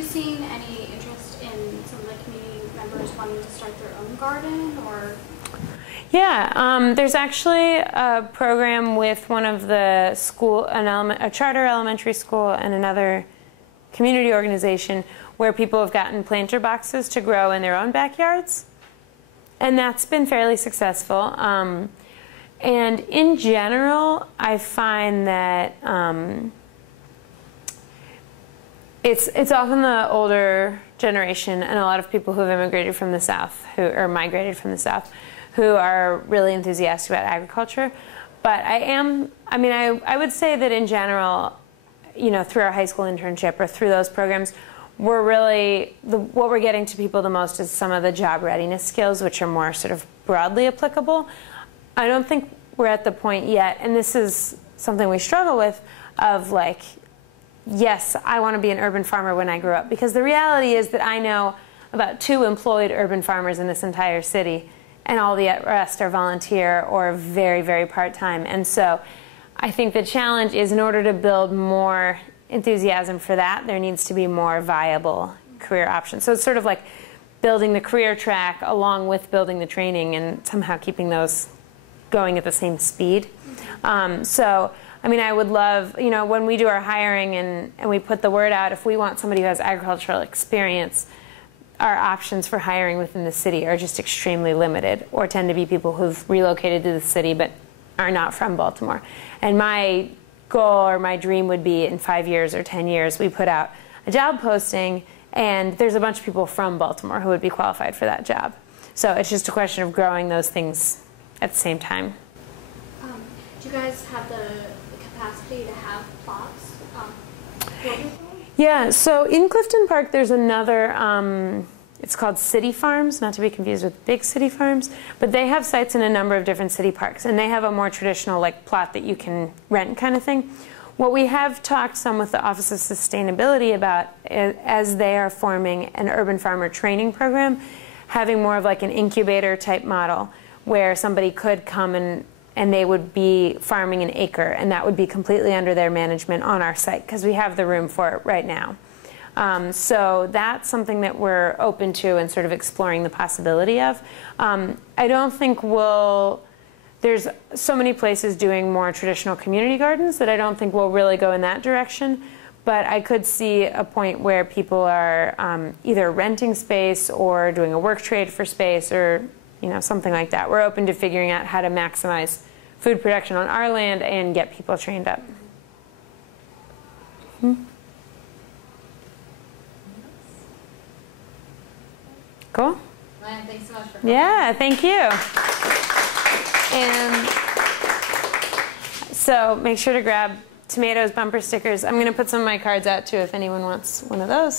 you seen any interest in some of the community members wanting to start their own garden, or? Yeah, there's actually a program with one of the a charter elementary school and another community organization where people have gotten planter boxes to grow in their own backyards. And that's been fairly successful. And in general, I find that it's often the older generation and a lot of people who have immigrated from the South, or migrated from the South, who are really enthusiastic about agriculture. But I would say that in general, you know, through our high school internship or through those programs, we're really, what we're getting to people the most is some of the job readiness skills, which are more sort of broadly applicable. I don't think we're at the point yet, and this is something we struggle with, of like, yes, I want to be an urban farmer when I grow up, because the reality is that I know about 2 employed urban farmers in this entire city, and all the rest are volunteer or very, very part-time. And so I think the challenge is, in order to build more enthusiasm for that, there needs to be more viable career options. So it's sort of like building the career track along with building the training and somehow keeping those going at the same speed. So, I mean, I would love, you know, when we do our hiring and we put the word out, if we want somebody who has agricultural experience, our options for hiring within the city are just extremely limited, or tend to be people who've relocated to the city but are not from Baltimore. And my goal or my dream would be, in 5 years or 10 years, we put out a job posting and there's a bunch of people from Baltimore who would be qualified for that job. So it's just a question of growing those things at the same time. Do you guys have the capacity to have plots? Yeah, so in Clifton Park there's another, it's called City Farms, not to be confused with Big City Farms, but they have sites in a number of different city parks, and they have a more traditional like plot that you can rent kind of thing. What we have talked some with the Office of Sustainability about, as they are forming an urban farmer training program, having more of like an incubator type model where somebody could come and they would be farming an acre, and that would be completely under their management on our site, because we have the room for it right now. So that's something that we're open to and sort of exploring the possibility of. I don't think there's so many places doing more traditional community gardens that I don't think we'll really go in that direction. But I could see a point where people are either renting space or doing a work trade for space, or something like that. We're open to figuring out how to maximize food production on our land and get people trained up. Cool. Lynn, thanks so much for coming. Yeah, thank you. And so make sure to grab tomatoes, bumper stickers. I'm going to put some of my cards out too if anyone wants one of those.